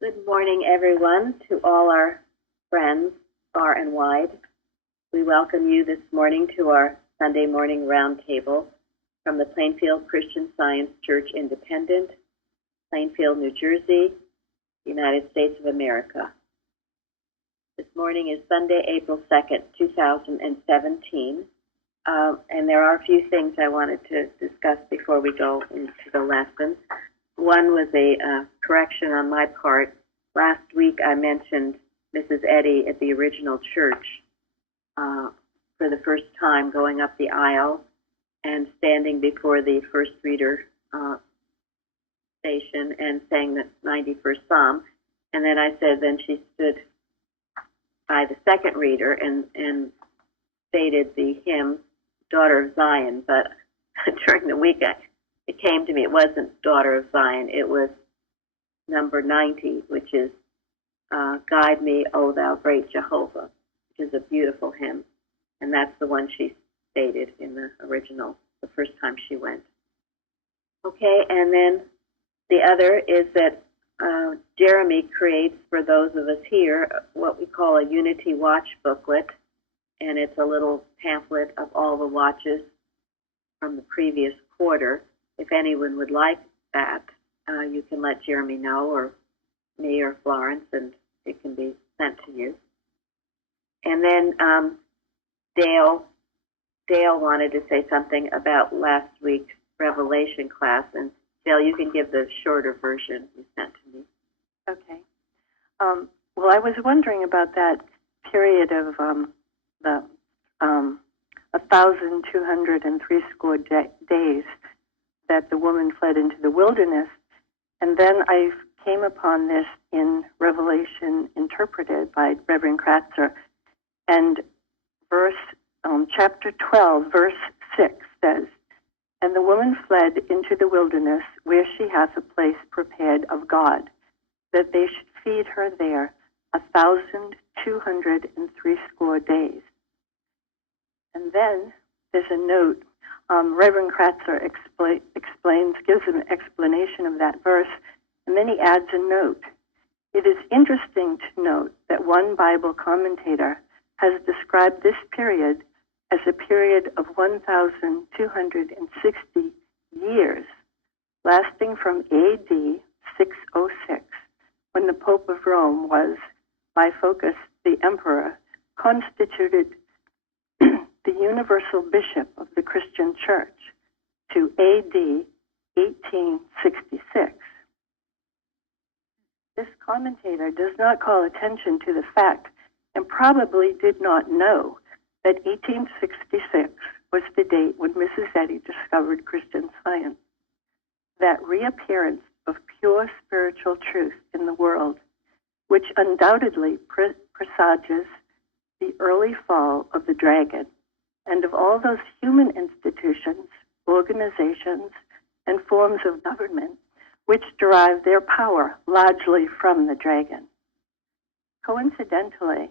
Good morning, everyone, to all our friends far and wide. We welcome you this morning to our Sunday morning roundtable from the Plainfield Christian Science Church Independent, Plainfield, New Jersey, United States of America. This morning is Sunday, April 2nd, 2017, and there are a few things I wanted to discuss before we go into the lesson. One was a correction on my part. Last week I mentioned Mrs. Eddy at the original church for the first time going up the aisle and standing before the first reader station and sang the 91st Psalm. And then I said then she stood by the second reader and stated the hymn, Daughter of Zion. But during the week it came to me, it wasn't Daughter of Zion, it was number 90, which is Guide Me, O Thou Great Jehovah, which is a beautiful hymn. And that's the one she stated in the original, the first time she went. Okay, and then the other is that Jeremy creates for those of us here what we call a Unity Watch booklet, and it's a little pamphlet of all the watches from the previous quarter. If anyone would like that, you can let Jeremy know, or me or Florence, and it can be sent to you. And then Dale wanted to say something about last week's Revelation class, and Dale, you can give the shorter version you sent to me. Okay. Well, I was wondering about that period of the 1,260 days that the woman fled into the wilderness. And then I came upon this in Revelation Interpreted by Reverend Kratzer. And chapter 12, verse 6 says, "And the woman fled into the wilderness, where she hath a place prepared of God, that they should feed her there 1,260 days." And then there's a note. Reverend Kratzer gives an explanation of that verse, and then he adds a note. It is interesting to note that one Bible commentator has described this period as a period of 1,260 years, lasting from AD 606, when the Pope of Rome was, by Focus the Emperor, constituted the universal bishop of the Christian Church, to AD 1866. This commentator does not call attention to the fact, and probably did not know, that 1866 was the date when Mrs. Eddy discovered Christian Science. That reappearance of pure spiritual truth in the world, which undoubtedly presages the early fall of the dragon, and of all those human institutions, organizations, and forms of government which derive their power largely from the dragon. Coincidentally,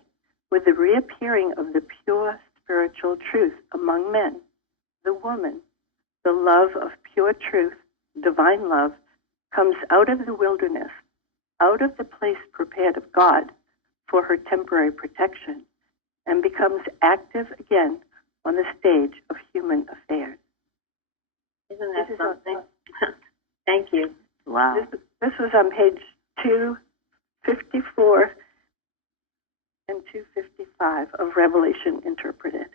with the reappearing of the pure spiritual truth among men, the woman, the love of pure truth, divine love, comes out of the wilderness, out of the place prepared of God for her temporary protection, and becomes active again on the stage of human affairs. Isn't that something? Thank you. Wow. This was on page 254 and 255 of Revelation Interpreted.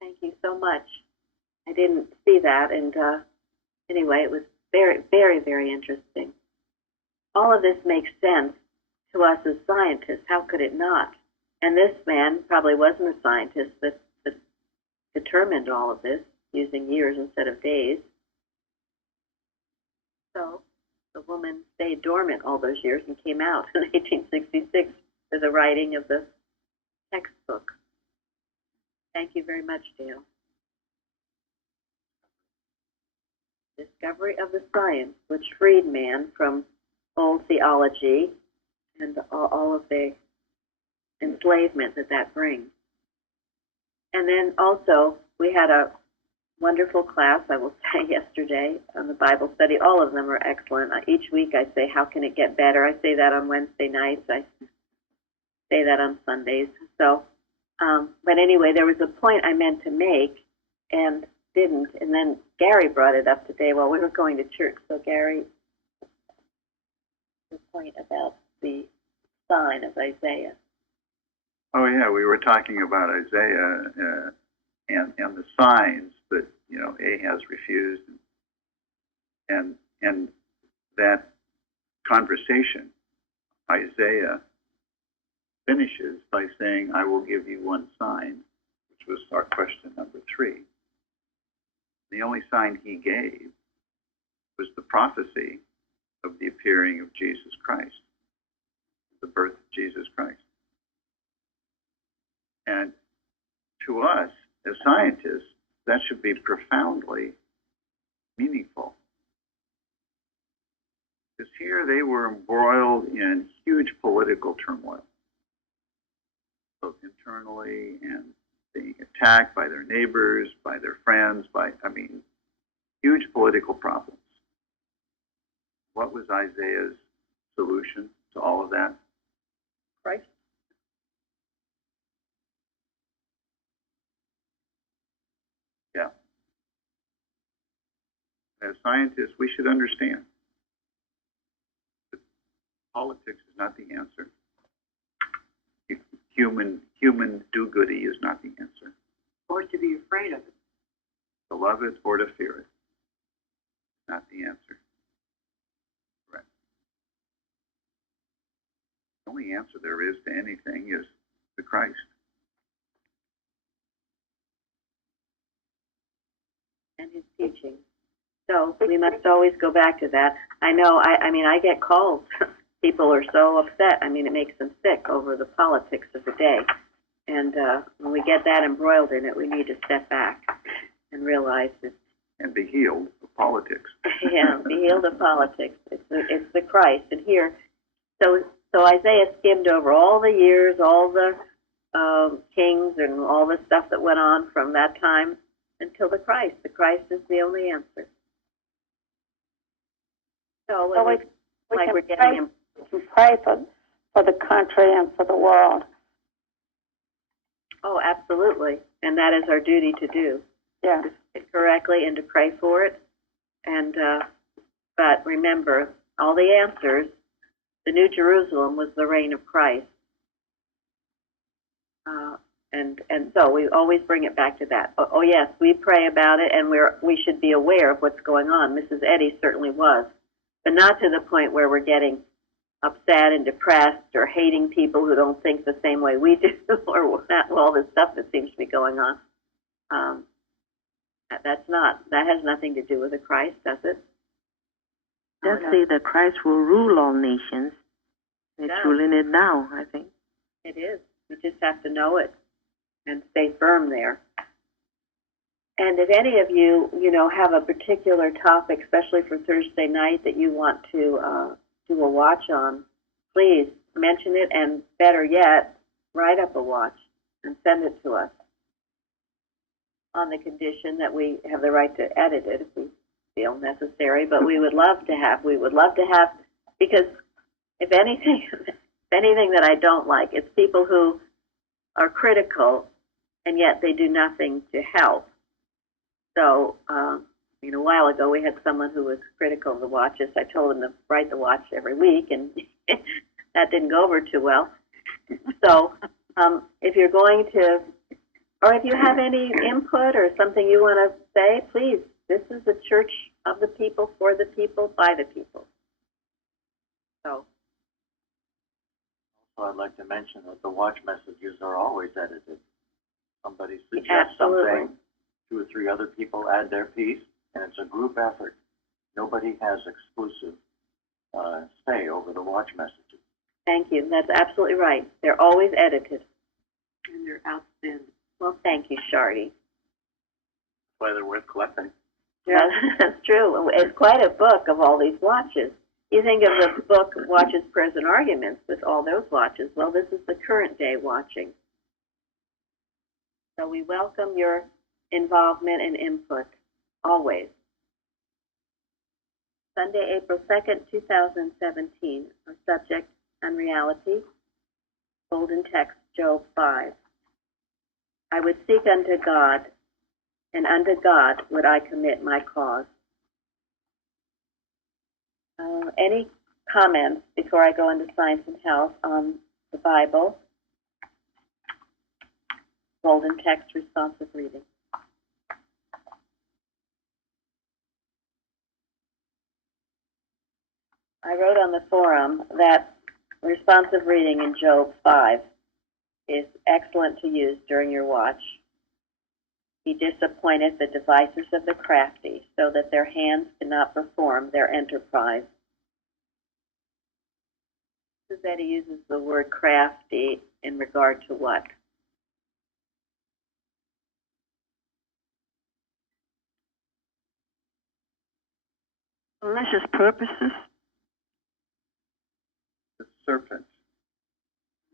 Thank you so much. I didn't see that, and anyway, it was very, very, very interesting. All of this makes sense to us as scientists. How could it not? And this man probably wasn't a scientist that determined all of this using years instead of days. So the woman stayed dormant all those years and came out in 1866 for the writing of the textbook. Thank you very much, Dale. Discovery of the science which freed man from old theology and all of the enslavement that brings. And then also we had a wonderful class, I will say, yesterday on the Bible study. All of them are excellent. Each week I say, how can it get better? I say that on Wednesday nights. I say that on Sundays. So, but anyway, there was a point I meant to make and didn't. And then Gary brought it up today while we were going to church. So, Gary, the point about the sign of Isaiah. Oh, yeah, we were talking about Isaiah and the signs that, Ahaz refused. And that conversation, Isaiah finishes by saying, I will give you one sign, which was our question number 3. The only sign he gave was the prophecy of the appearing of Jesus Christ, the birth of Jesus Christ. And to us, as scientists, that should be profoundly meaningful. Because here they were embroiled in huge political turmoil, both internally and being attacked by their neighbors, by their friends, huge political problems. What was Isaiah's solution to all of that? Christ. Yeah. As scientists, we should understand that politics is not the answer. Human do-goody is not the answer. Or to be afraid of it. To love it or to fear it, not the answer. Correct. The only answer there is to anything is the Christ. And his teaching. So we must always go back to that. I know, I get calls. People are so upset. It makes them sick over the politics of the day. And when we get that embroiled in it, we need to step back and realize that. And be healed of politics. Yeah, be healed of politics. It's the Christ. And here, so Isaiah skimmed over all the years, all the kings, and all the stuff that went on from that time until the Christ. The Christ is the only answer. So we we're getting can pray for the country and for the world. Oh, absolutely. And that is our duty to do. Yeah. To say it correctly and to pray for it. And but remember, all the answers, the New Jerusalem was the reign of Christ. And so we always bring it back to that. Oh yes, we pray about it, and we should be aware of what's going on. Mrs. Eddy certainly was, but not to the point where we're getting upset and depressed or hating people who don't think the same way we do, or all this stuff that seems to be going on. That has nothing to do with the Christ, does it? Just say that Christ will rule all nations. It's ruling it now, I think. It is. We just have to know it and stay firm there. And if any of you, have a particular topic, especially for Thursday night, that you want to do a watch on, please mention it, and better yet, write up a watch and send it to us on the condition that we have the right to edit it if we feel necessary. But we would love to have, because if anything that I don't like, it's people who are critical and yet they do nothing to help. So, a while ago we had someone who was critical of the watches. I told him to write the watch every week, and that didn't go over too well. So, if you're going to, or if you have any input or something you want to say, please, this is the church of the people, for the people, by the people. So. Also, I'd like to mention that the watch messages are always edited. Somebody suggests something, 2 or 3 other people add their piece, and it's a group effort. Nobody has exclusive say over the watch messages. Thank you. That's absolutely right. They're always edited. And they're outstanding. Well, thank you, Shardy. That's why they're worth collecting. Yeah, that's true. It's quite a book of all these watches. You think of the book Watches, Prayers, and Arguments with all those watches. Well, this is the current day watching. So we welcome your involvement and input. always. Sunday, April 2nd, 2017. Our subject, Unreality. Golden text, Job 5. I would seek unto God, and unto God would I commit my cause. Any comments before I go into Science and Health on the Bible? Golden text, responsive reading. I wrote on the forum that responsive reading in Job 5 is excellent to use during your watch. He disappointed the devices of the crafty, so that their hands cannot perform their enterprise. That he uses the word crafty in regard to what? Malicious purposes. The serpent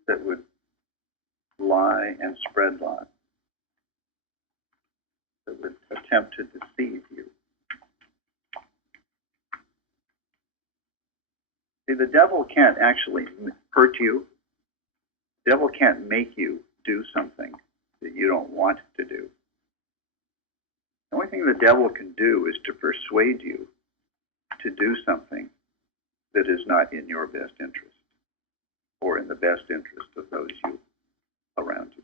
that would lie and spread lies, that would attempt to deceive you. See, the devil can't actually hurt you. The devil can't make you do something that you don't want to do. The only thing the devil can do is to persuade you to do something that is not in your best interest or in the best interest of those you around you.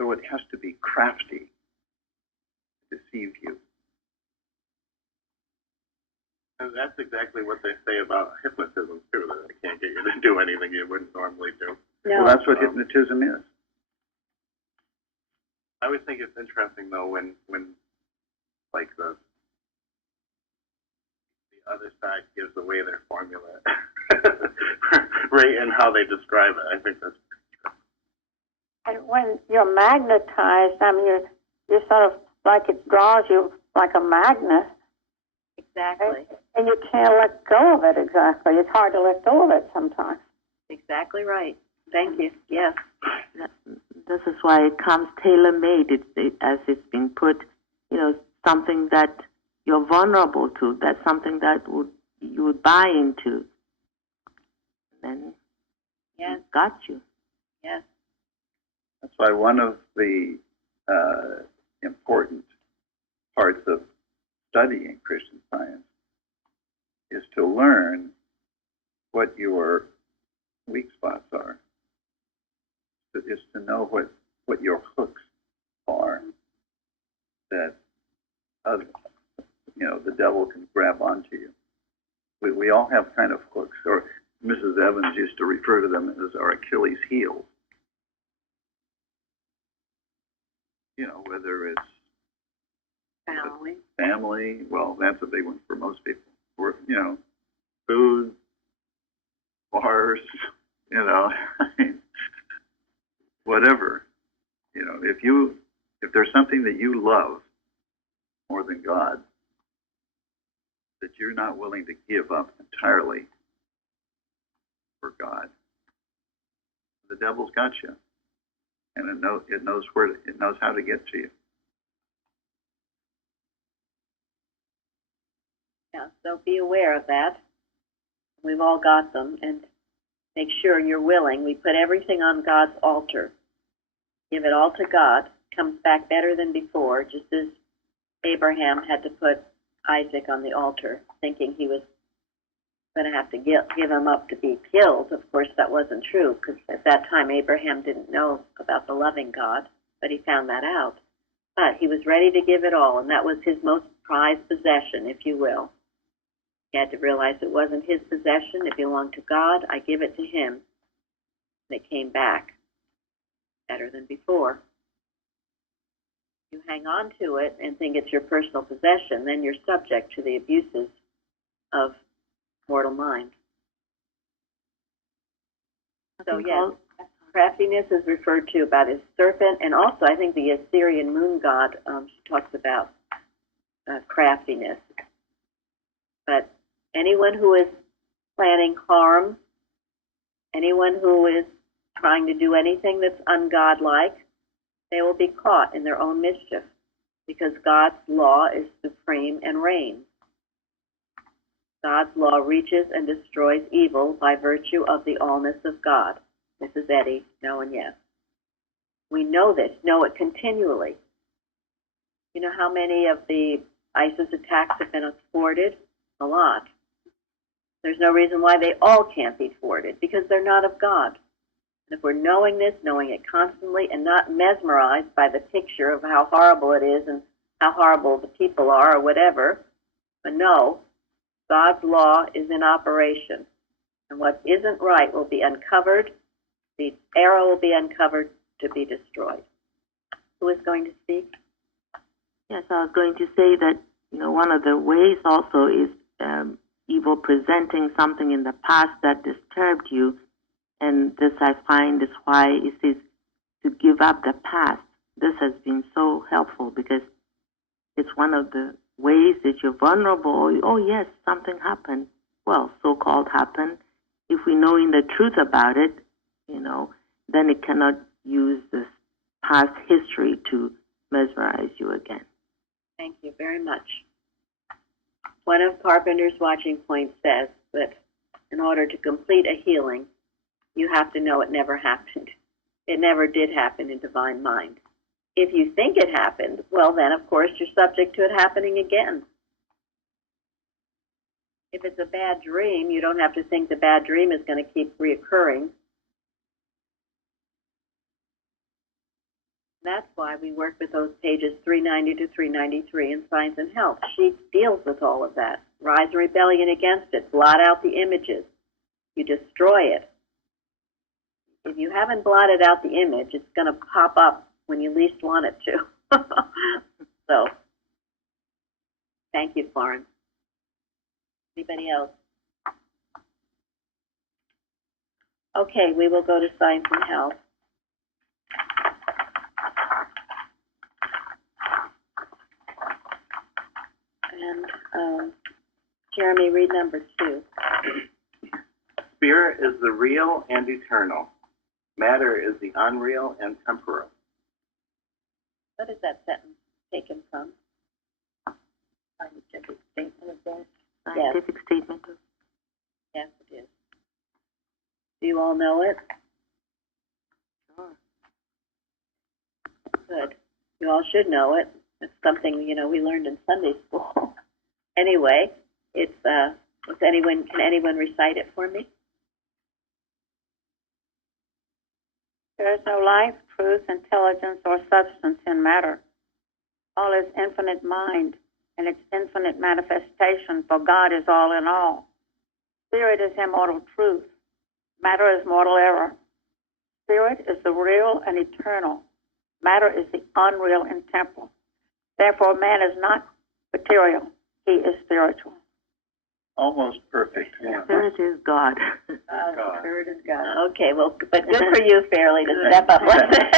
So it has to be crafty to deceive you. And that's exactly what they say about hypnotism, too, that it can't get you to do anything you wouldn't normally do. No. Well, that's what hypnotism is. I always think it's interesting, though, when like, the other side gives away their formula, right, and how they describe it. I think that's And when you're magnetized, I mean, you're sort of like it draws you like a magnet. Exactly. And you can't let go of it exactly. It's hard to let go of it sometimes. Exactly right. Thank you. Yes. This is why it comes tailor-made, as it's been put, something that you're vulnerable to. That's something that you would buy into. And Yes. it got you. Yes. That's why one of the important parts of studying Christian Science is to learn what your weak spots are. Is to know what your hooks are that the devil can grab onto you. We all have kind of hooks, or Mrs. Evans used to refer to them as our Achilles heels. Whether it's family, well, that's a big one for most people. Or, food, bars, whatever. If there's something that you love more than God, that you're not willing to give up entirely for God, the devil's got you, and it knows how to get to you. Yeah, so be aware of that. We've all got them, and make sure you're willing. We put everything on God's altar. Give it all to God. Comes back better than before, just as Abraham had to put Isaac on the altar, thinking he was going to have to give him up to be killed. Of course, that wasn't true, because at that time Abraham didn't know about the loving God, but he found that out. But he was ready to give it all, and that was his most prized possession, if you will. He had to realize it wasn't his possession. It belonged to God. I give it to him. And it came back better than before. You hang on to it and think it's your personal possession, then you're subject to the abuses of mortal mind. So yes, craftiness is referred to about his serpent, and also I think the Assyrian moon god, she talks about craftiness. But anyone who is planning harm, anyone who is trying to do anything that's ungodlike, they will be caught in their own mischief, because God's law is supreme and reigns. God's law reaches and destroys evil by virtue of the allness of God. Mrs. Eddy, no and yes. We know this, know it continually. You know how many of the ISIS attacks have been thwarted? A lot. There's no reason why they all can't be thwarted, because they're not of God. And if we're knowing this, knowing it constantly, and not mesmerized by the picture of how horrible it is and how horrible the people are or whatever, but no, God's law is in operation. And what isn't right will be uncovered. The error will be uncovered to be destroyed. Who is going to speak? Yes, I was going to say that, one of the ways also is evil presenting something in the past that disturbed you. And this, I find, is why it says to give up the past. This has been so helpful because it's one of the ways that you're vulnerable. Oh, yes, something happened. Well, so-called happened. If we know in the truth about it, then it cannot use this past history to mesmerize you again. Thank you very much. One of Carpenter's watching points says that in order to complete a healing, you have to know it never happened. It never did happen in divine mind. If you think it happened, well then, of course, you're subject to it happening again. If it's a bad dream, you don't have to think the bad dream is going to keep reoccurring. That's why we work with those pages 390 to 393 in Science and Health. She deals with all of that. Rise and rebellion against it. Blot out the images. You destroy it. If you haven't blotted out the image, it's going to pop up when you least want it to. So, thank you, Florence. Anybody else? Okay, we will go to Science and Health. And Jeremy, read number 2. Spirit is the real and eternal. Matter is the unreal and temporal. What is that sentence taken from? Scientific statement of that? Scientific statement. Yes, it is. Do you all know it? Sure. Good. You all should know it. It's something, we learned in Sunday school. Anyway, it's, can anyone recite it for me? There is no life, truth, intelligence, or substance in matter. All is infinite mind and its infinite manifestation, for God is all in all. Spirit is immortal truth. Matter is mortal error. Spirit is the real and eternal. Matter is the unreal and temporal. Therefore, man is not material. He is spiritual. Almost perfect. Yeah. Spirit is God. Spirit is God. Okay, well, but good for you, Fairly, to step up like that.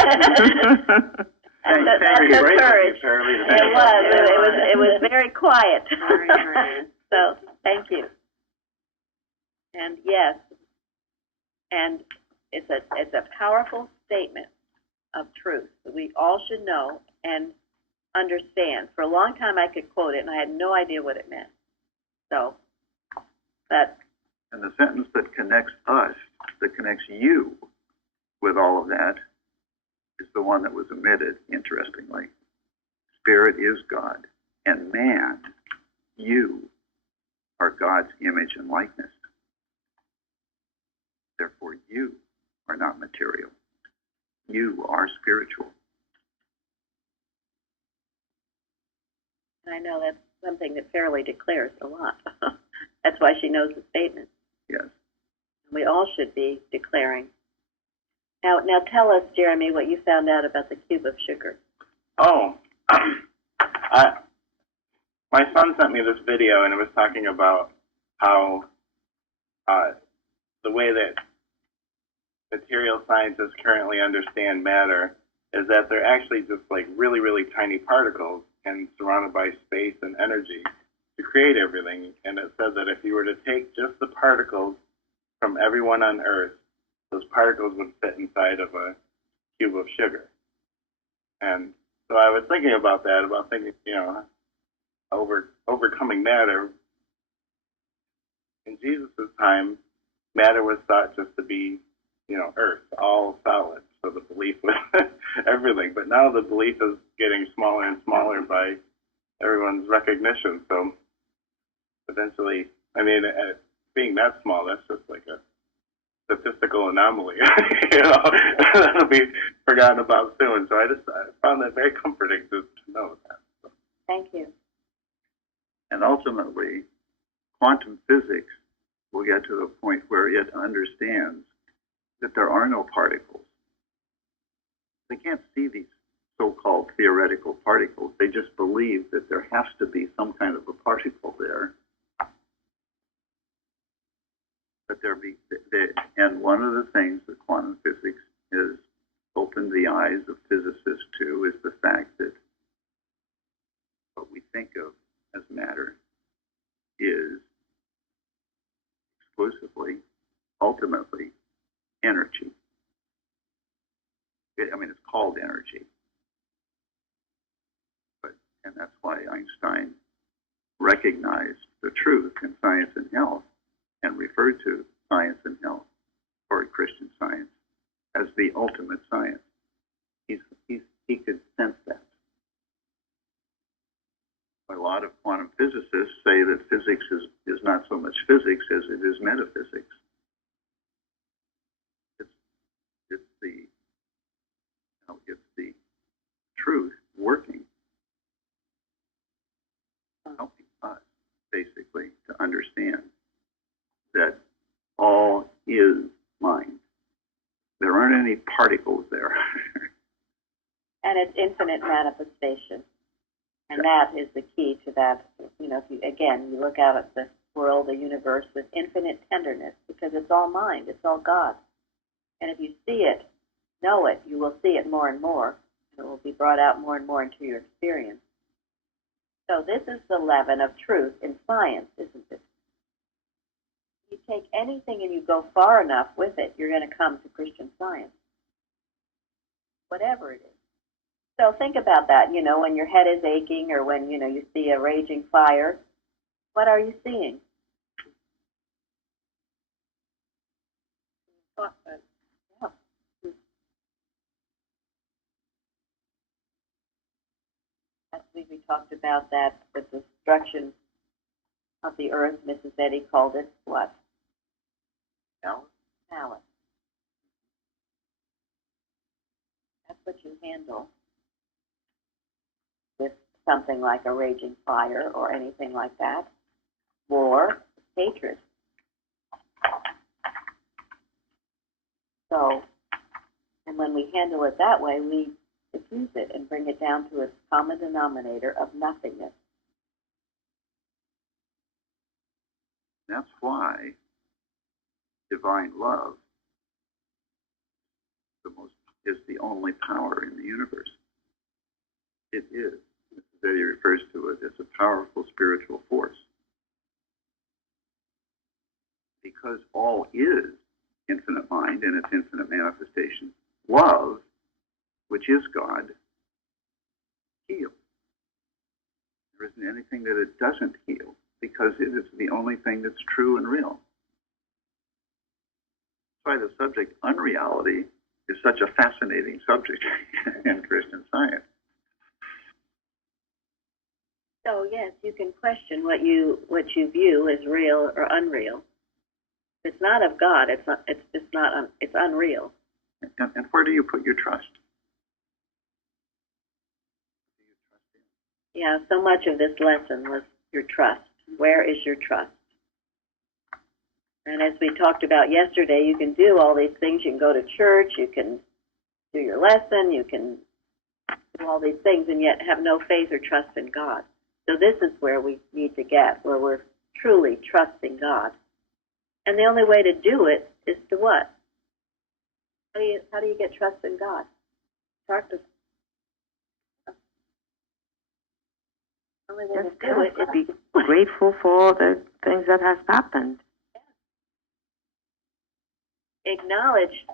That's encouraged. It was very quiet. So, thank you. And yes, and it's a powerful statement of truth that we all should know and understand. For a long time I could quote it and I had no idea what it meant. So, and the sentence that connects us, that connects you with all of that, is the one that was omitted, interestingly. Spirit is God, and man, you, are God's image and likeness. Therefore, you are not material. You are spiritual. And I know that's something that Fairly declares a lot. That's why she knows the statement. Yes. We all should be declaring. Now tell us, Jeremy, what you found out about the cube of sugar. Oh, my son sent me this video, and it was talking about how the way that material scientists currently understand matter is that they're actually just like really, really tiny particles and surrounded by space and energy to create everything. And it said that if you were to take just the particles from everyone on Earth, those particles would fit inside of a cube of sugar. And So I was thinking about that, about thinking, overcoming matter. In Jesus' time, matter was thought just to be, earth, all solid. So the belief was everything. But now the belief is getting smaller and smaller by everyone's recognition. So eventually, being that small, that's just like a statistical anomaly. That'll be forgotten about soon. So I found that very comforting to know that. So. Thank you. And ultimately, quantum physics will get to the point where it understands that there are no particles. They can't see these so-called theoretical particles. They just believe that there has to be some kind of a particle there. But and one of the things that quantum physics has opened the eyes of physicists to is the fact that what we think of as matter is exclusively, ultimately, energy. It's called energy. And that's why Einstein recognized the truth in science and health and referred to science and health, or Christian Science, as the ultimate science. He could sense that. A lot of quantum physicists say that physics is not so much physics as it is metaphysics. It's the truth working, helping us basically to understand that all is mind. There aren't any particles there. And it's infinite manifestation. And that is the key to that. If you look out at the world, the universe, with infinite tenderness, because it's all mind, it's all God. And if you see it, know it, you will see it more and more. And it will be brought out more and more into your experience. So this is the leaven of truth in science, isn't it? You take anything and you go far enough with it, you're going to come to Christian Science. Whatever it is. So think about that, when your head is aching or when, you see a raging fire, what are you seeing? Yeah. Last week we talked about that, the destruction of the earth. Mrs. Eddy called it what? Malice. That's what you handle with something like a raging fire or anything like that. War, hatred. So, and when we handle it that way, we diffuse it and bring it down to its common denominator of nothingness. That's why divine love is the only power in the universe. It is. Mrs. Eddy refers to it as a powerful spiritual force. Because all is infinite mind and its infinite manifestation, love, which is God, heals. There isn't anything that it doesn't heal, because it is the only thing that's true and real. That's why the subject unreality is such a fascinating subject in Christian Science. So yes, you can question what you view as real or unreal. If it's not of God, it's unreal. And where do you put your trust? Yeah, so much of this lesson was your trust. Where is your trust? And as we talked about yesterday, you can do all these things. You can go to church, you can do your lesson, you can do all these things, and yet have no faith or trust in God. So this is where we need to get, where we're truly trusting God. And the only way to do it is to what? How do you get trust in God? Practice. The only way to do it is be grateful for all the things that has happened. Acknowledge,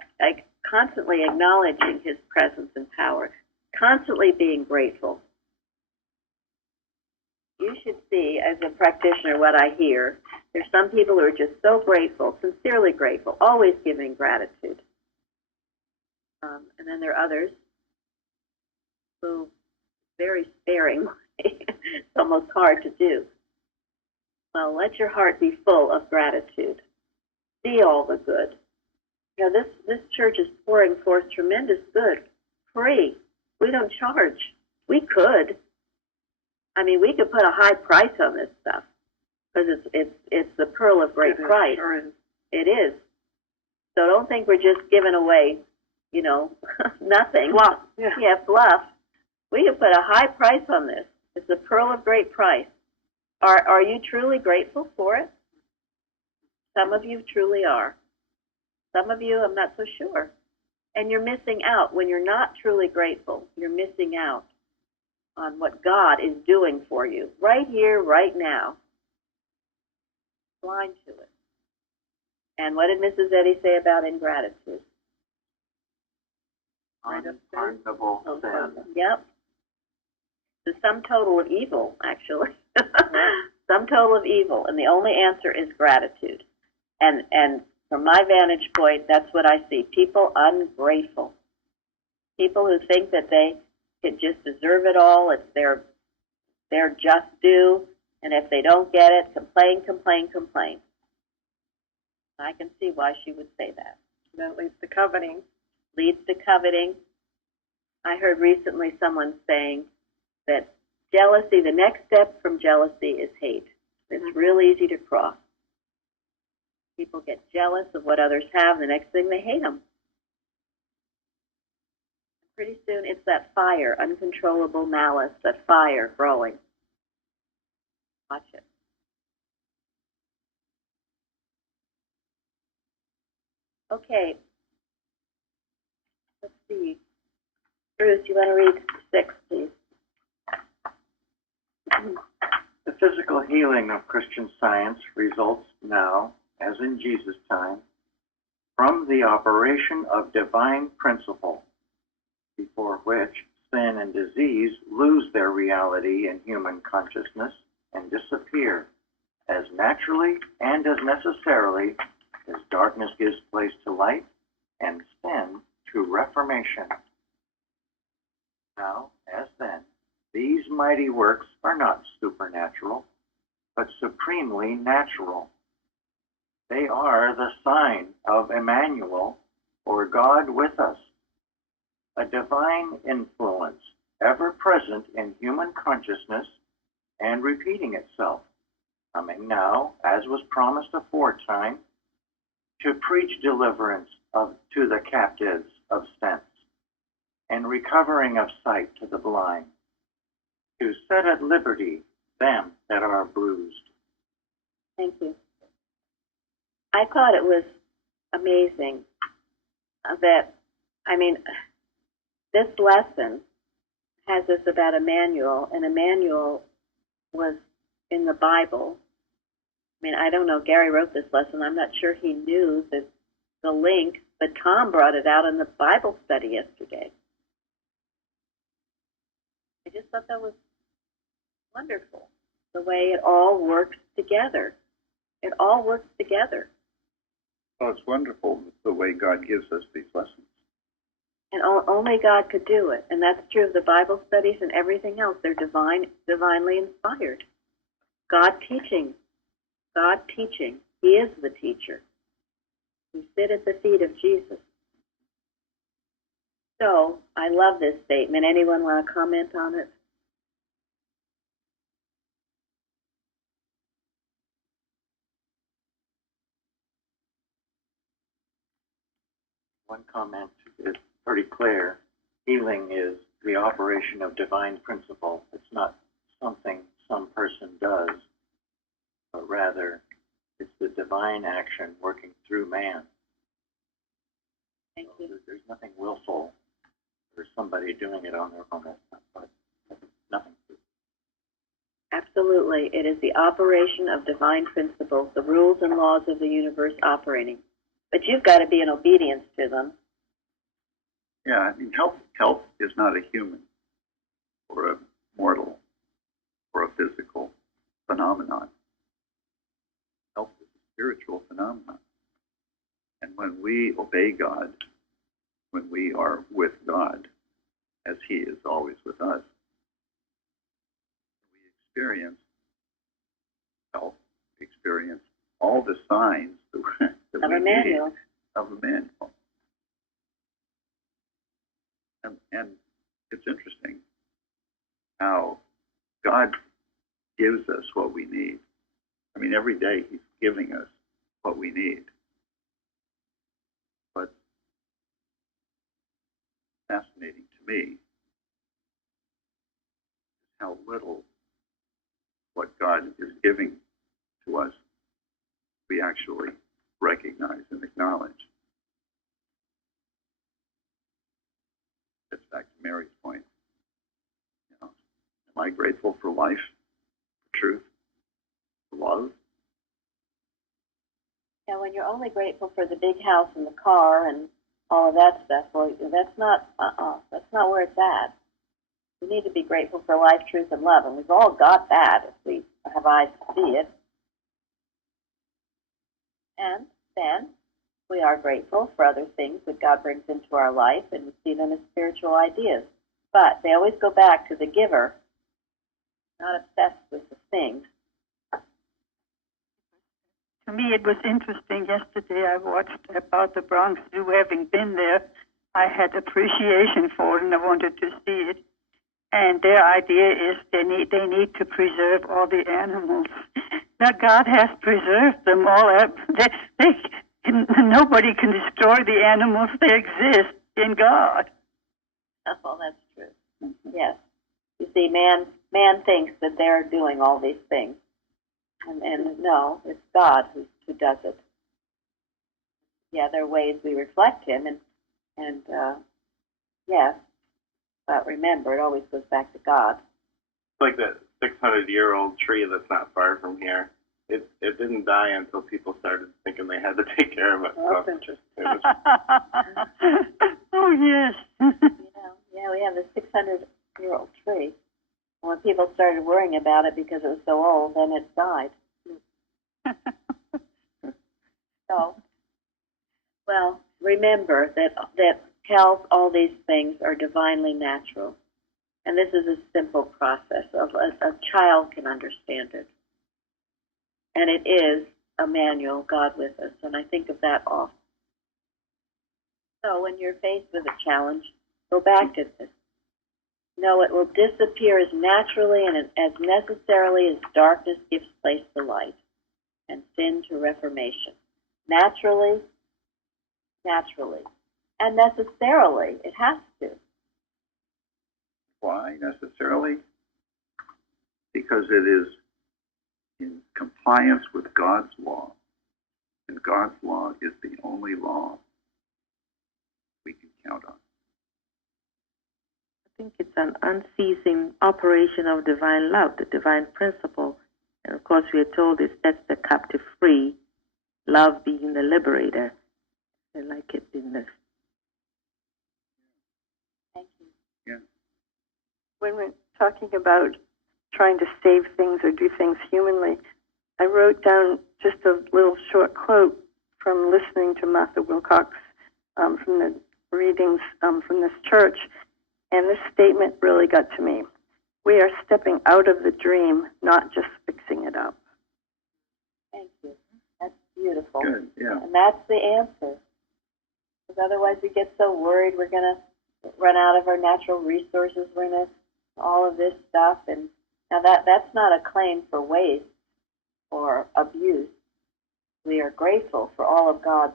constantly acknowledging His presence and power. constantly being grateful. You should see, as a practitioner, what I hear. There's some people who are just so grateful, sincerely grateful, always giving gratitude. And then there are others who very sparing. It's almost hard to do. Well, let your heart be full of gratitude. See all the good. You know, this church is pouring forth tremendous good, free. We don't charge. We could. I mean, we could put a high price on this stuff because it's the pearl of great price. Sure is. It is. So don't think we're just giving away, you know, nothing. Fluff. Yeah, fluff. We could put a high price on this. It's the pearl of great price. Are you truly grateful for it? Some of you truly are. Some of you, I'm not so sure. And you're missing out. When you're not truly grateful, you're missing out on what God is doing for you right here, right now. Blind to it. And what did Mrs. Eddy say about ingratitude? Unpardonable sin. Yep. The sum total of evil, actually. Sum total of evil. And the only answer is gratitude. And from my vantage point, that's what I see. People ungrateful. People who think that they could just deserve it all. It's their just due. And if they don't get it, complain, complain, complain. I can see why she would say that. That leads to coveting. Leads to coveting. I heard recently someone saying that jealousy, the next step from jealousy is hate. It's real easy to cross. People get jealous of what others have. The next thing, they hate them. Pretty soon, it's that fire, uncontrollable malice, that fire growing. Watch it. Okay. Let's see. Bruce, you want to read 6, please? The physical healing of Christian Science results now, as in Jesus' time, from the operation of divine principle, before which sin and disease lose their reality in human consciousness and disappear as naturally and as necessarily as darkness gives place to light and sin to reformation. Now, as then, these mighty works are not supernatural, but supremely natural. They are the sign of Emmanuel, or God with us, a divine influence ever present in human consciousness and repeating itself, coming now, as was promised aforetime, to preach deliverance to the captives of sense, and recovering of sight to the blind, to set at liberty them that are bruised. Thank you. I thought it was amazing that, I mean, this lesson has this about Emmanuel, and Emmanuel was in the Bible. I mean, I don't know, Gary wrote this lesson. I'm not sure he knew the link, but Tom brought it out in the Bible study yesterday. I just thought that was wonderful, the way it all works together. It all works together. Well, it's wonderful the way God gives us these lessons. And only God could do it. And that's true of the Bible studies and everything else. They're divinely inspired. God teaching. God teaching. He is the teacher. We sit at the feet of Jesus. So, I love this statement. Anyone want to comment on it? One comment is pretty clear. Healing is the operation of divine principle. It's not something some person does, but rather it's the divine action working through man. Thank you. There's nothing willful or somebody doing it on their own. But nothing. Absolutely. It is the operation of divine principles, the rules and laws of the universe operating. But you've got to be in obedience to them. Yeah, I mean, health is not a human or a mortal or a physical phenomenon. Health is a spiritual phenomenon. And when we obey God, when we are with God, as He is always with us, we experience health, we experience all the signs that Of we a manual. need of a manual. And it's interesting how God gives us what we need. I mean, every day He's giving us what we need. But fascinating to me is how little what God is giving to us we actually recognize and acknowledge. Gets back to Mary's point. You know, am I grateful for life, for truth, for love? Yeah, when you're only grateful for the big house and the car and all of that stuff, well, that's not where it's at. We need to be grateful for life, truth, and love, and we've all got that if we have eyes to see it. And then we are grateful for other things that God brings into our life, and we see them as spiritual ideas. But they always go back to the giver, not obsessed with the things. To me, it was interesting. Yesterday, I watched about the Bronx Zoo. Having been there, I had appreciation for it, and I wanted to see it. And their idea is they need to preserve all the animals. Now, God has preserved them all. Nobody can destroy the animals. They exist in God. Oh, that's true. Yes. You see, man thinks that they're doing all these things. And no, it's God who does it. Yeah, there are ways we reflect Him, and yes, but remember, it always goes back to God. It's like that 600-year-old tree that's not far from here. It didn't die until people started thinking they had to take care of it. Well, So that's interesting. Oh, yes. Yeah, we have this 600-year-old tree. And when people started worrying about it because it was so old, then it died. So, well, remember that health, all these things are divinely natural. And this is a simple process. A child can understand it. And it is Emmanuel, God with us. And I think of that often. So when you're faced with a challenge, go back to this. No, it will disappear as naturally and as necessarily as darkness gives place to light and sin to reformation. Naturally, and necessarily, it has to. Why necessarily? Because it is in compliance with God's law. And God's law is the only law we can count on. I think it's an unceasing operation of divine love, the divine principle. And of course, we are told it sets the captive free, love being the liberator. I like it in this. Thank you. Yeah. When we're talking about trying to save things or do things humanly, I wrote down just a little short quote from listening to Martha Wilcox from the readings from this church, and this statement really got to me. We are stepping out of the dream, not just fixing it up. Thank you. That's beautiful. Good, yeah. And that's the answer. Because otherwise we get so worried we're going to run out of our natural resources, we're going to all of this stuff. And now that's not a claim for waste or abuse. We are grateful for all of God's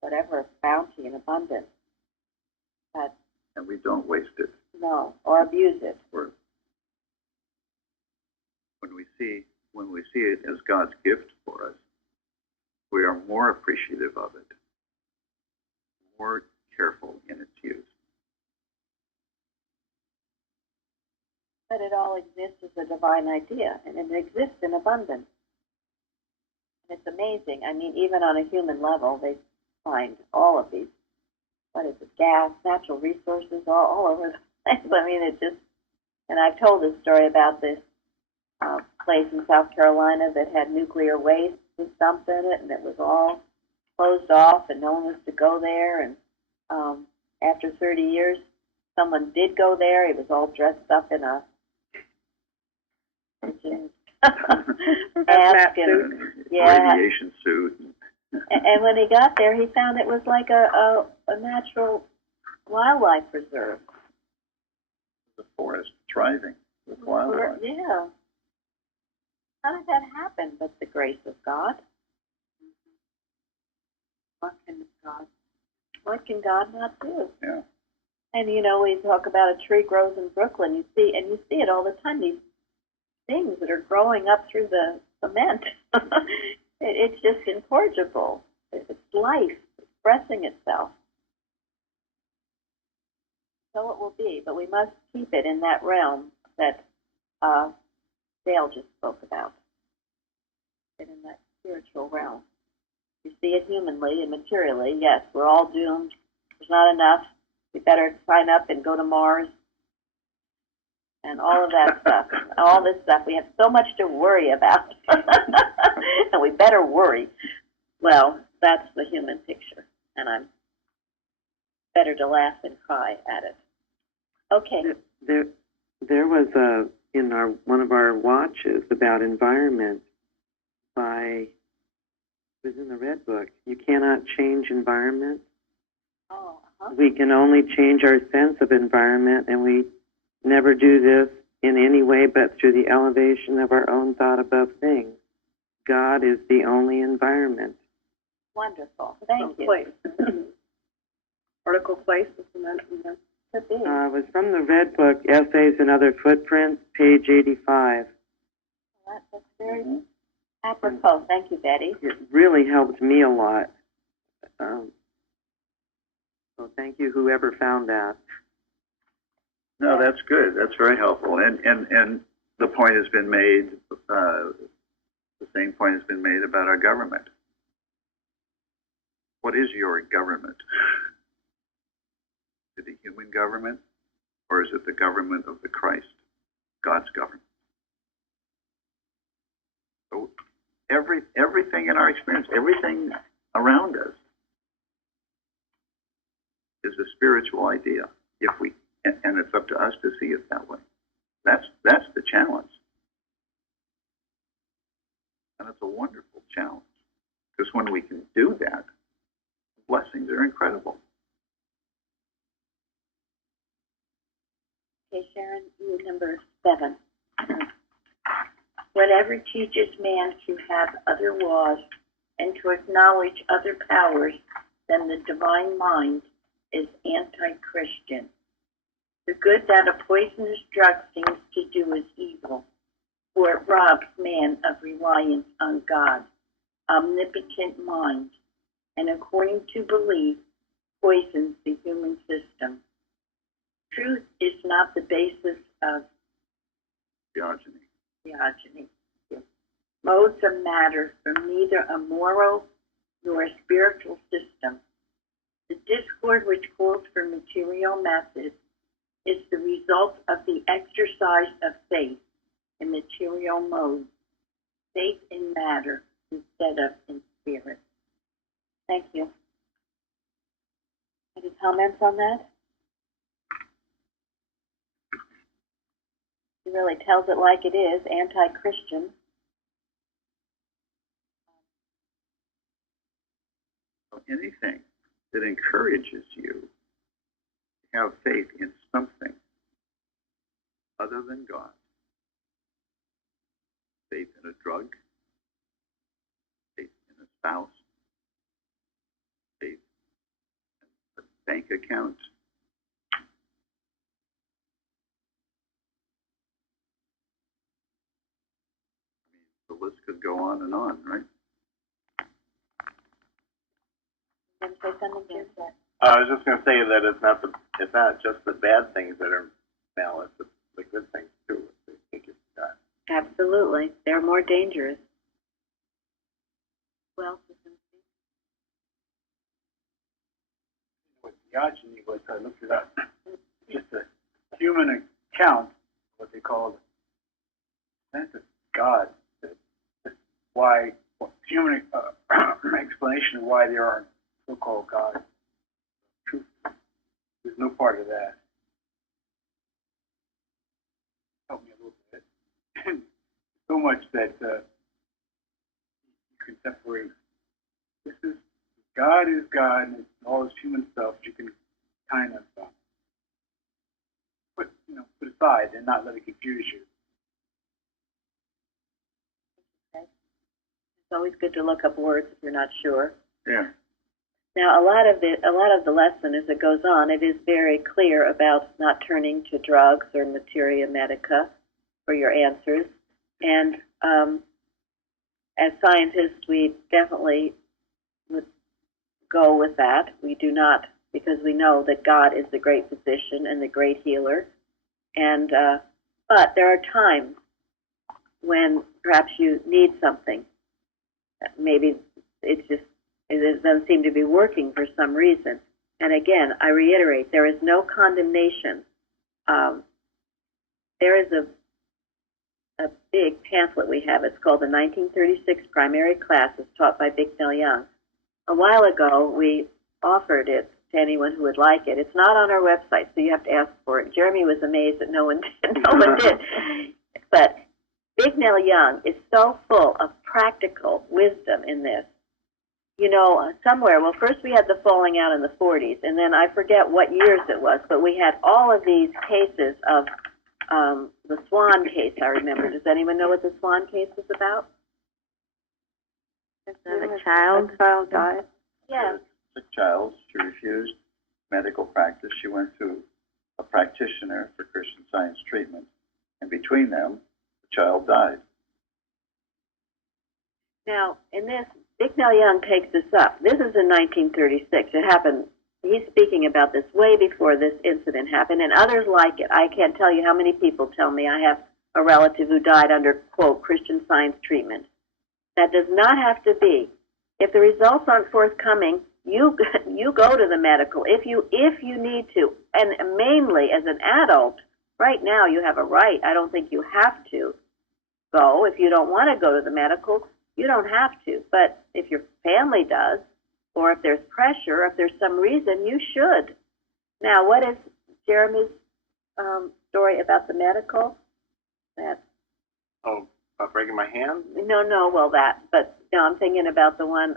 whatever bounty and abundance. But And we don't waste it. no, or abuse it. Or when we see it as God's gift for us, we are more appreciative of it, more careful in its use. But it all exists as a divine idea, and it exists in abundance. And it's amazing. I mean, even on a human level, they find all of these what is it, gas, natural resources all over the place. I mean, it just, and I've told this story about this place in South Carolina that had nuclear waste was dumped in it, and it was all closed off, and no one was to go there. And after 30 years, someone did go there. He was all dressed up in a mask and radiation suit. And when he got there, he found it was like a natural wildlife preserve. The forest thriving with wildlife. Yeah. How did that happen but the grace of God? What can God not do? Yeah. And you know, we talk about a tree grows in Brooklyn. You see it all the time. These things that are growing up through the cement. It's just incorrigible. It's life expressing itself. So it will be, but we must keep it in that realm that Dale just spoke about. And in that spiritual realm. You see it humanly and materially. Yes, we're all doomed. There's not enough. We better sign up and go to Mars. And all of that stuff. All this stuff. We have so much to worry about. And we better worry. Well, that's the human picture. And I'm better to laugh than cry at it. Okay. There was in one of our watches about environment it was in the Red Book. You cannot change environment. Oh, uh-huh. We can only change our sense of environment, and we never do this in any way but through the elevation of our own thought above things. God is the only environment. Wonderful. Thank you. Place. Article place, isn't that? Could be. It was from the Red Book, Essays and Other Footprints, page 85. That's very apropos. Thank you, Betty. It really helped me a lot. So thank you, whoever found that. No, that's good. That's very helpful. And the point has been made, the same point has been made about our government. What is your government? Is it a human government, or is it the government of the Christ, God's government? So everything in our experience, everything around us is a spiritual idea. And it's up to us to see it that way. That's the challenge. And it's a wonderful challenge. Because when we can do that, the blessings are incredible. Okay, Sharon, you number 7. Whatever teaches man to have other laws and to acknowledge other powers than the divine mind is anti-Christian. The good that a poisonous drug seems to do is evil, for it robs man of reliance on God's omnipotent mind, and according to belief, poisons the human system. Truth is not the basis of Theogony. Modes of matter from neither a moral nor a spiritual system. The discord which calls for material methods is the result of the exercise of faith in material modes, faith in matter instead of in spirit. Thank you. Any comments on that? He really tells it like it is, anti-Christian. Anything that encourages you to have faith in something other than God, faith in a drug, faith in a spouse, faith in a bank account, the list could go on and on, right? You want to say something, Jim? I was just going to say that it's not just the bad things that are malice, it's the good things too. They think it's God. Absolutely. They're more dangerous. Who else is going to speak? With God you need was, I looked it up, just a human account, what they called sense of God, why, human explanation of why there are so-called gods. Truth, there's no part of that. Help me a little bit. So much that you can separate. This is God is God, and it's all this human stuff you can kind of put aside and not let it confuse you. It's always good to look up words if you're not sure. Yeah. Now, a lot of the lesson, as it goes on, it is very clear about not turning to drugs or materia medica for your answers. And as scientists, we definitely would go with that. We do not, because we know that God is the great physician and the great healer. And but there are times when perhaps you need something. Maybe it doesn't seem to be working for some reason. And again, I reiterate, there is no condemnation. There is a big pamphlet we have. It's called the 1936 Primary Classes taught by Bicknell Young. A while ago, we offered it to anyone who would like it. It's not on our website, so you have to ask for it. Jeremy was amazed that no one did. But Bicknell Young is so full of practical wisdom in this. You know, somewhere, well, first we had the falling out in the 40s, and then I forget what years it was, but we had all of these cases of the Swan case, I remember. Does anyone know what the Swan case was about? A child? A child died. Yeah. A child, she refused medical practice. She went to a practitioner for Christian Science treatment, and between them, the child died. Now, in this, Bicknell Young takes this up. This is in 1936. It happened, he's speaking about this way before this incident happened, and others like it. I can't tell you how many people tell me I have a relative who died under, quote, Christian Science treatment. That does not have to be. If the results aren't forthcoming, you go to the medical if you need to. And mainly as an adult, right now you have a right. I don't think you have to go. If you don't want to go to the medical, you don't have to. But if your family does, or if there's pressure, if there's some reason, you should. Now, what is Jeremy's story about the medical? That About breaking my hand? no, well that, but no, I'm thinking about the one.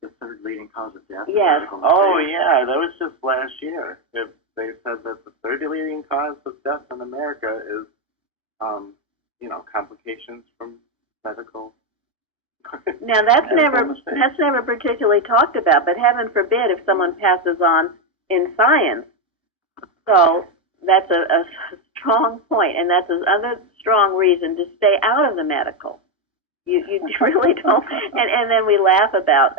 The third leading cause of death. Yes. Oh, yeah, that was just last year. They said that the third leading cause of death in America is, complications from medical. Now that's never particularly talked about, but heaven forbid if someone passes on in science. So that's a strong point, and that's another strong reason to stay out of the medical. You really don't. And then we laugh about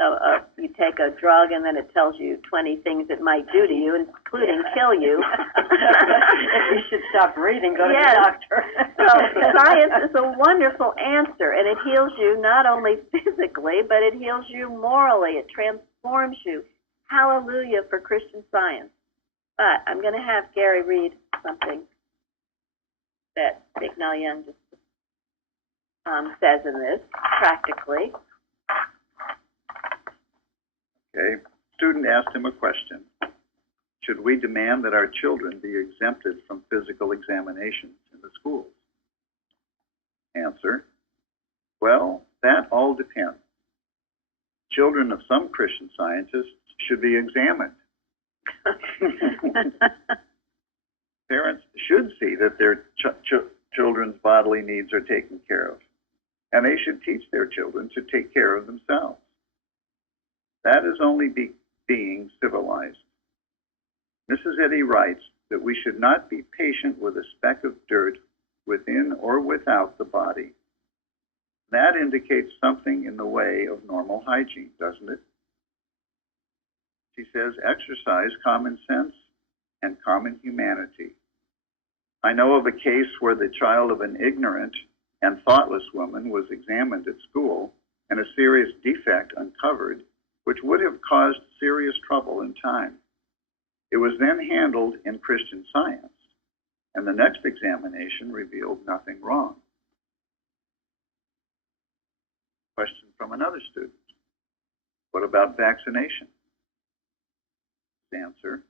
you take a drug and then it tells you 20 things it might do to you, including kill you. If you should stop breathing, go to the doctor. So science is a wonderful answer, and it heals you not only physically, but it heals you morally. It transforms you. Hallelujah for Christian Science. But I'm going to have Gary read something that Bicknell Young just says in this, practically. Okay. Student asked him a question. Should we demand that our children be exempted from physical examinations in the schools? Answer, well, that all depends. Children of some Christian scientists should be examined. Parents should see that their children's bodily needs are taken care of, and they should teach their children to take care of themselves. That is only being civilized. Mrs. Eddy writes that we should not be patient with a speck of dirt within or without the body. That indicates something in the way of normal hygiene, doesn't it? She says, exercise common sense and common humanity. I know of a case where the child of an ignorant and thoughtless woman was examined at school and a serious defect uncovered, which would have caused serious trouble in time. It was then handled in Christian Science, and the next examination revealed nothing wrong. Question from another student. What about vaccination? Answer.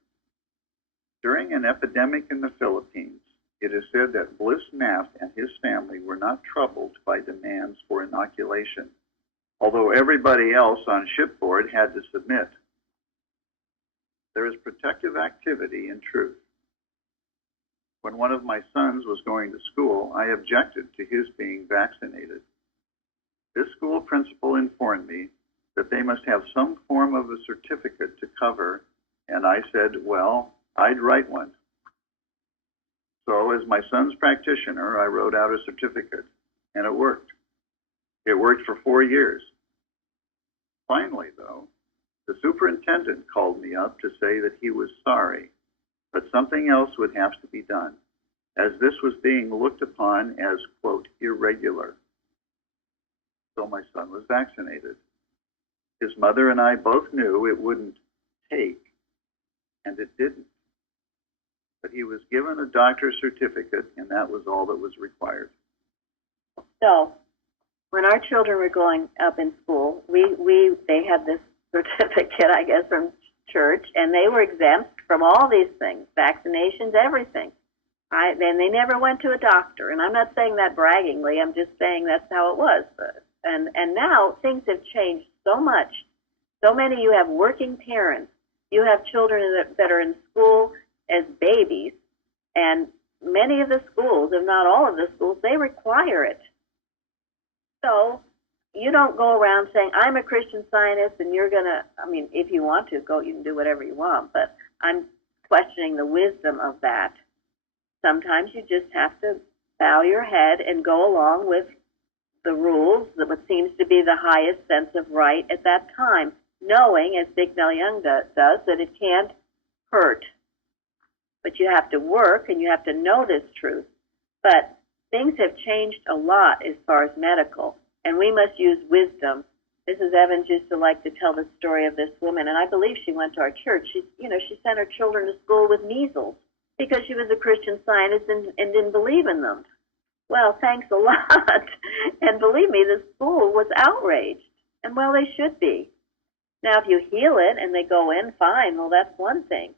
During an epidemic in the Philippines, it is said that Bliss Knapp and his family were not troubled by demands for inoculation, although everybody else on shipboard had to submit. There is protective activity in truth. When one of my sons was going to school, I objected to his being vaccinated. This school principal informed me that they must have some form of a certificate to cover, and I said, well, I'd write one. So as my son's practitioner, I wrote out a certificate, and it worked. It worked for 4 years. Finally, though, the superintendent called me up to say that he was sorry, but something else would have to be done, as this was being looked upon as, quote, irregular. So my son was vaccinated. His mother and I both knew it wouldn't take, and it didn't. But he was given a doctor's certificate, and that was all that was required. So, when our children were growing up in school, they had this certificate, I guess, from church, and they were exempt from all these things, vaccinations, everything. Then they never went to a doctor, and I'm not saying that braggingly. I'm just saying that's how it was. And now things have changed so much. So many, you have working parents. You have children that are in school as babies, and many of the schools, if not all of the schools, they require it. So you don't go around saying, I'm a Christian Scientist, and you're going to, I mean, if you want to, go, you can do whatever you want, but I'm questioning the wisdom of that. Sometimes you just have to bow your head and go along with the rules, that what seems to be the highest sense of right at that time, knowing, as Bignell Young does, that it can't hurt. But you have to work, and you have to know this truth. But things have changed a lot as far as medical, and we must use wisdom. Mrs. Evans used to like to tell the story of this woman, and I believe she went to our church. She sent her children to school with measles because she was a Christian Scientist and didn't believe in them. Well, thanks a lot. And believe me, the school was outraged. And, well, they should be. Now, if you heal it and they go in, fine. Well, that's one thing.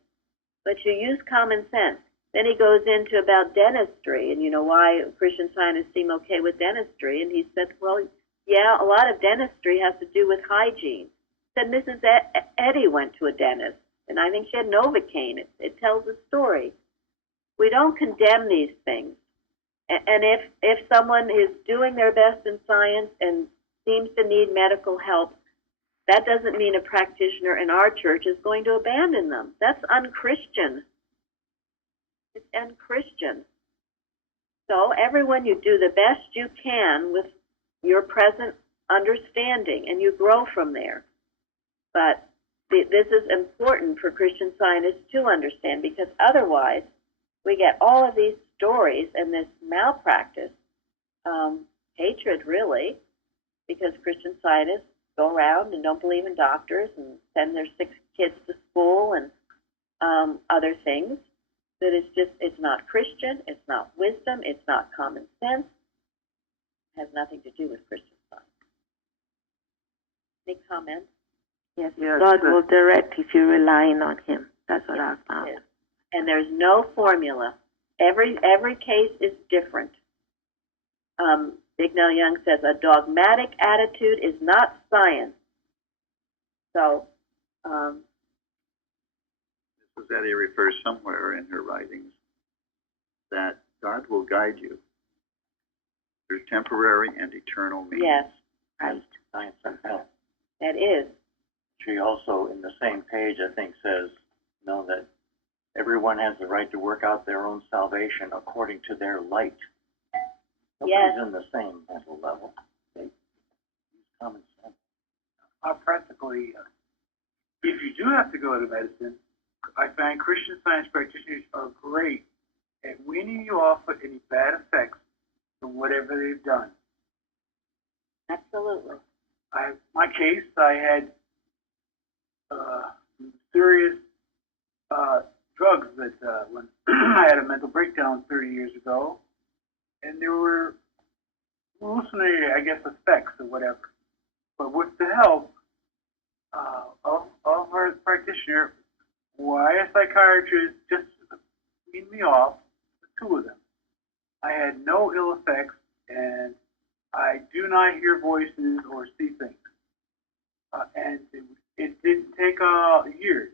But you use common sense. Then he goes into about dentistry and, why Christian Scientists seem okay with dentistry. And he said, well, yeah, a lot of dentistry has to do with hygiene. Said Mrs. Eddy went to a dentist, and I think she had Novocaine. It tells a story. We don't condemn these things. And if someone is doing their best in science and seems to need medical help, that doesn't mean a practitioner in our church is going to abandon them. That's unchristian. It's unchristian. So everyone, you do the best you can with your present understanding, and you grow from there. But this is important for Christian Scientists to understand, because otherwise we get all of these stories and this malpractice, hatred really, because Christian Scientists go around and don't believe in doctors and send their 6 kids to school and other things. That it's not Christian, it's not wisdom, it's not common sense. It has nothing to do with Christian Science. Any comments? Yes, God will direct if you're relying on Him. That's what I found. Yes. And there's no formula. Every case is different. Bignell Young says a dogmatic attitude is not science. So, Mrs. Eddy refers somewhere in her writings that God will guide you through temporary and eternal means. yes, Right. Science and health. that is. She also, in the same page, I think, says, that everyone has the right to work out their own salvation according to their light. Nobody's in the same mental level. They use common sense. Practically, if you do have to go to medicine, I find Christian Science practitioners are great at weaning you off of any bad effects from whatever they've done. Absolutely. My case, I had serious drugs that when I had a mental breakdown 30 years ago, and there were hallucinatory, I guess, effects or whatever. But with the help of our practitioner, why a psychiatrist just weaned me off, the two of them. I had no ill effects, and I do not hear voices or see things. And it didn't take years.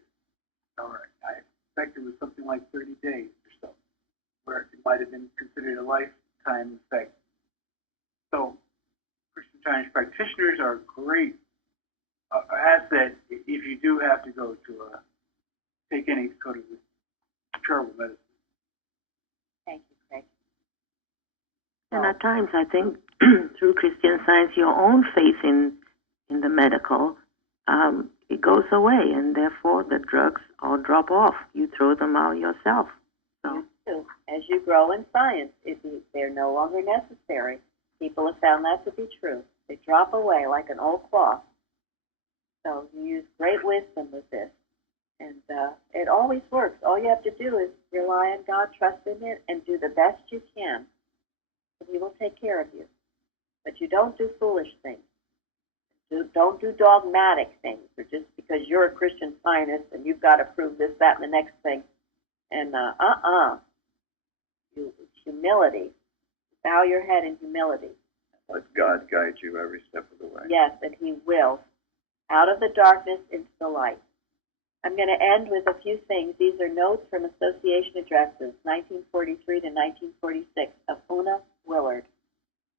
All right, I expect it was something like 30 days or so, where it might have been considered a lifetime effect. So, Christian Science practitioners are a great asset if you do have to go to take any sort of terrible medicine. Thank you, Craig. And at times, I think through Christian Science, your own faith in the medical, it goes away, and therefore the drugs all drop off. You throw them out yourself. So. As you grow in science, they're no longer necessary. People have found that to be true. They drop away like an old cloth. So you use great wisdom with this. And it always works. All you have to do is rely on God, trust in it, and do the best you can. And He will take care of you. But you don't do foolish things. Don't do dogmatic things, or just because you're a Christian Scientist and you've got to prove this, that, and the next thing. And humility. Bow your head in humility. Let God guide you every step of the way. Yes, and He will. Out of the darkness into the light. I'm going to end with a few things. These are notes from association addresses, 1943 to 1946, of Una Willard,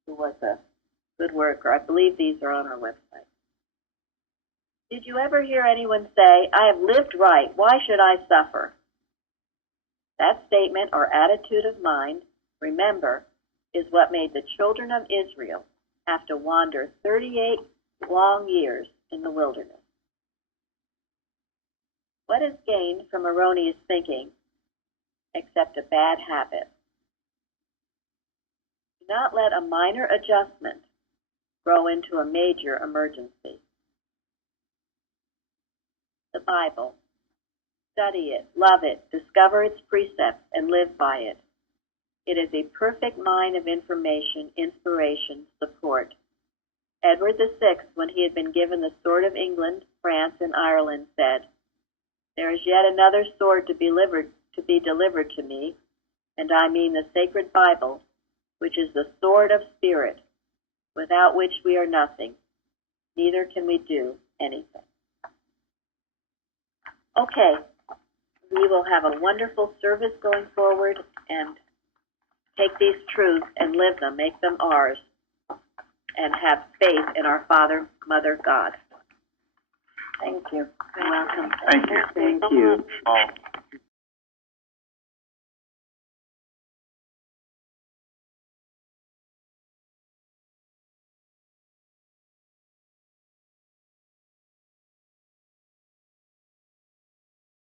who was a good worker. I believe these are on our website. Did you ever hear anyone say, I have lived right, why should I suffer? That statement or attitude of mind, remember, is what made the children of Israel have to wander 38 long years in the wilderness. What is gained from erroneous thinking except a bad habit? Do not let a minor adjustment grow into a major emergency. The Bible. Study it, love it, discover its precepts, and live by it. It is a perfect mine of information, inspiration, support. Edward VI, when he had been given the sword of England, France, and Ireland, said, There is yet another sword to be delivered to me, and I mean the sacred Bible, which is the sword of spirit, without which we are nothing, neither can we do anything. Okay, we will have a wonderful service going forward and take these truths and live them, make them ours, and have faith in our Father, Mother, God. Thank you. Thank you. Thank you. Oh.